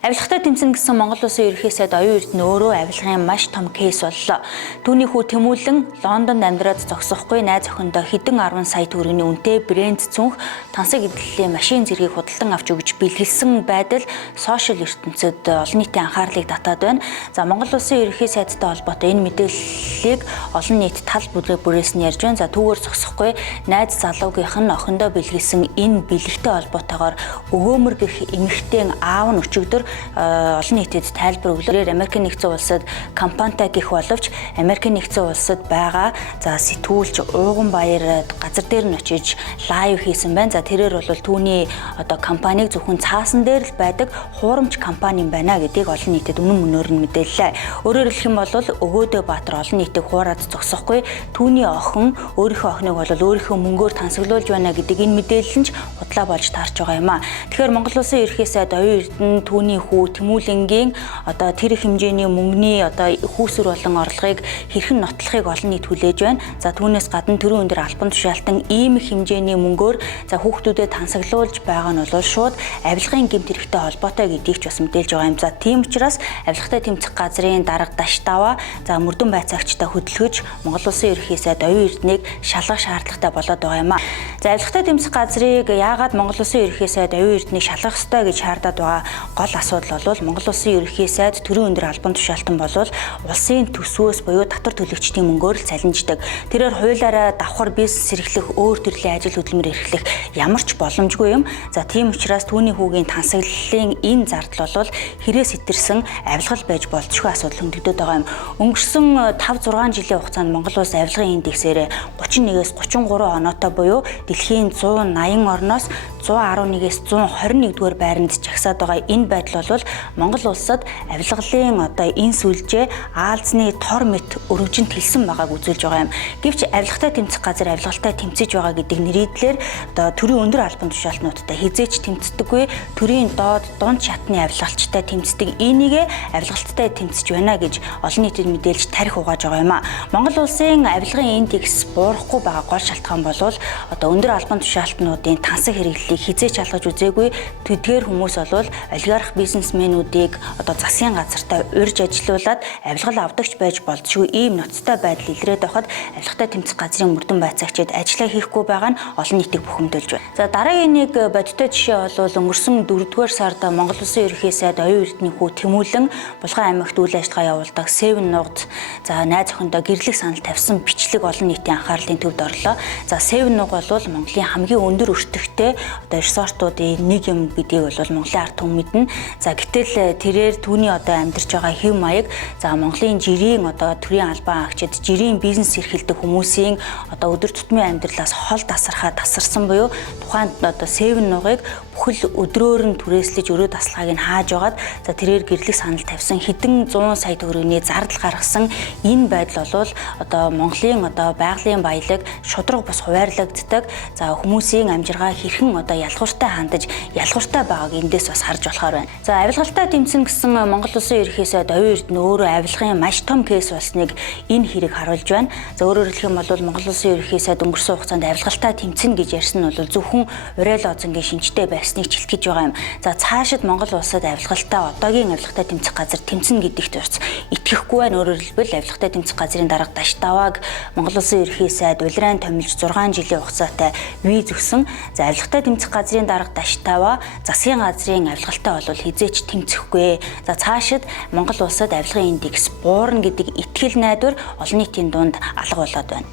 Авилгатай тэмцэн гэсэн Монгол Улсын ерөнхий сайд оюун эрдэнэ өөрөө авилгын маш том кейс боллоо. Түүний хүү Тэмүүлэн Лондонд амьдраад зогсохгүй найз охиндоо хэдэн 10 сая төгрөгийн үнэтэй брэнд цүнх тансаг эдлэлийн машин зэргийг худалдан авч өгж бэлгэлсэн байдал сошиал ертөнцид олон нийтийн анхаарлыг татаад байна. За Монгол Улсын ерөнхий сайдтай холбоотой энэ мэдээллийг олон нийт тал бүрээс нь ярьж байна. За түүгээр зогсохгүй найз залуугийнх нь охиндоо бэлгэлсэн энэ бэлэгтэй холбоотойгоор өгөөмөр гэх эмэгтэй аав нь өчигдөр олон нийтэд тайлбар өглөөр Америкийн нэгдсэн улсад компанитай гэх боловч Америкийн нэгдсэн улсад байгаа за сэтгүүлч Ууган Баяр газар дээр нь очиж лайв хийсэн байна. За тэрээр бол түүний одоо компанийг зөвхөн цаасан дээр л байдаг хуурамч компани юм байна гэдгийг олон нийтэд өмнө мөнөөр нь мэдээллээ. Өөрөөр хэлэх юм бол Өгөөдөө Баатар олон нийтийг хуураад зогсохгүй түүний охин өөрийнхөө охиныг бол өөрийнхөө мөнгөөр тансаглуулж байна гэдэг энэ мэдээлэл нь ч худлаа болж таарч байгаа юм а. Тэгэхээр Монгол Улсын ерөнхий сайд оюун эрдэнэ түүний хүү Тэмүүлэнгийн одоо тэр хэмжээний мөнгөний одоо хүүсвэр болон орлогыг хэрхэн нотлохыг олон нийт хүлээж байна. За түүнээс гадна төрийн өндөр албан тушаалтан ийм хэмжээний мөнгөөр за хүүхдүүдэд тансаглуулж байгаа нь бол шууд авилгын гэмт хэрэгтэй холбоотой гэдгийг ч бас мэдээлж байгаа юм. За тийм учраас авилгатай тэмцэх газрын дарга Даштава за мөрдөн байцаагчтай хөдөлгөж Монгол Улсын ерөнхий сайд оюун эрдэнэийг шалгах шаардлагатай болоод байгаа юм а. За авилгатай тэмцэх газрыг яагаад Монгол Улсын ерөнхий сайд оюун эрдэнэийг шалгах ёстой гэж шаардаад байгаа гол асуудал бол Монгол Улсын ерөнхий сайд төрийн өндөр албан тушаалтан болвол улсын төсвөөс буюу татвар төлөгчдийн мөнгөөр л цалинждаг. Тэрээр хуулиараа давхар бизнес эрхлэх, өөр төрлийн ажил хөдөлмөр эрхлэх ямар ч боломжгүй юм. За тийм учраас түүний хүүгийн тансаглалын энэ зардал бол хэрэг сэтэрсэн авилгал байж болзошгүй асуудал хөндөгдөд байгаа юм. Өнгөрсөн 5-6 жилийн хугацаанд Монгол Улс авилгын индексээр 31-ээс 33 оноотой буюу дэлхийн 180 орноос 111-ээс 121-р байранд жагсаад байгаа энэ байдал бол Монгол улсад авилгалын одоо энэ сүлжээ аалзны тор мэт өргөжинд хэлсэн байгааг үзүүлж байгаа юм. Гэвч авилгатай тэмцэх газар авилгалтай тэмцэж байгаа гэдэг нэрийдлэр одоо төрийн өндөр албан тушаалтнуудтай хизээч тэмцдэггүй, төрийн дунд шатны авилгалчтай тэмцдэг энийгээ авилгалттай тэмцэж байна гэж олон нийтэд мэдээлж тарих угааж байгаа юм а. Монгол улсын авилгын индекс буурахгүй байгаа гол шалтгаан бол одоо өндөр албан тушаалтнуудын тансаг хэрэглэлийг хизээч алгаж үзээгүй тэдгээр хүмүүс бол олигарх бизнесмэнүүдийг одоо засгийн газартаа урьж ажилуулад авилгал авдагч байж болзошгүй ийм ноцтой байдал илрээд байхад авилгатай тэмцэх газрын мөрдөн байцаагчид ажиллаа хийхгүй байгаа нь олон нийтийг бухимдуулж байна. За дараагийн нэг бодиттой жишээ бол өнгөрсөн 4-р сард Монгол Улсын ерөнхий сайд оюун эрдэнэ хүү Тэмүүлэн Булган аймагт үйл ажиллагаа явуулдаг Seven нугад за найз охиндоо гэрлэх санал тавьсан бичлэг олон нийтийн анхаарлын төвд орлоо. За Seven нуг бол Монголын хамгийн өндөр өртөгтэй одоо resort-уудын нэг юм гэдгийг бол Монголын ард түмэн мэднэ. За гэтэл тэрээр түүний одоо амьдарч байгаа хэв маяг за Монголын жирийн одоо төрийн албан агчид жирийн бизнес эрхэлдэг хүмүүсийн одоо өдөр тутмын амьдралаас хол тасарсан буюу тухайн одоо Seven нугыг бүхэл өдрөөр нь түрээслэж өрөө тасалгааг нь хааж байгаад за тэрээр гэрлэх санал тавьсан хэдэн 100 сая төгрөгийн зардал гаргасан энэ байдал бол одоо Монголын одоо байгалийн баялаг шудраг бус хуваарлагддаг за хүмүүсийн амжиргаа хэрхэн одоо ялгууртай хандаж ялгууртай байгааг эндээс бас харж болохоор байна. За авилгалтай тэмцэн гэсэн Монгол Улсын ерөнхий сайд оюун эрдэнэ өөрөө авилгын маш том кейс болсныг энэ хэрэг харуулж байна. За өөрөөр хэлэх юм бол Монгол Улсын ерөнхий сайд өнгөрсөн хугацаанд авилгалтай тэмцэн гэж ярьсан нь бол зөвхөн Урал Озонгийн шинжтэй байсныг чилтгэж байгаа юм. За цаашид Монгол улсад авилгалтай одоогийн авилгатай тэмцэх газар тэмцэн гэдэгт бас итгэхгүй байна. Өөрөөр хэлбэл авилгатай тэмцэх газрын дарга Даштаваг Монгол Улсын ерөнхий сайд улиран томилж 6 жилийн хугацаатай виз өгсөн. За авилгатай тэмцэх газрын дарга Даштава засгийн газрын авилгалтай бол хизээч тэмцэхгүй. За цаашид Монгол улсад авилгын индекс буурна гэдэг итгэл найдвар олон нийтийн дунд алга болоод байна.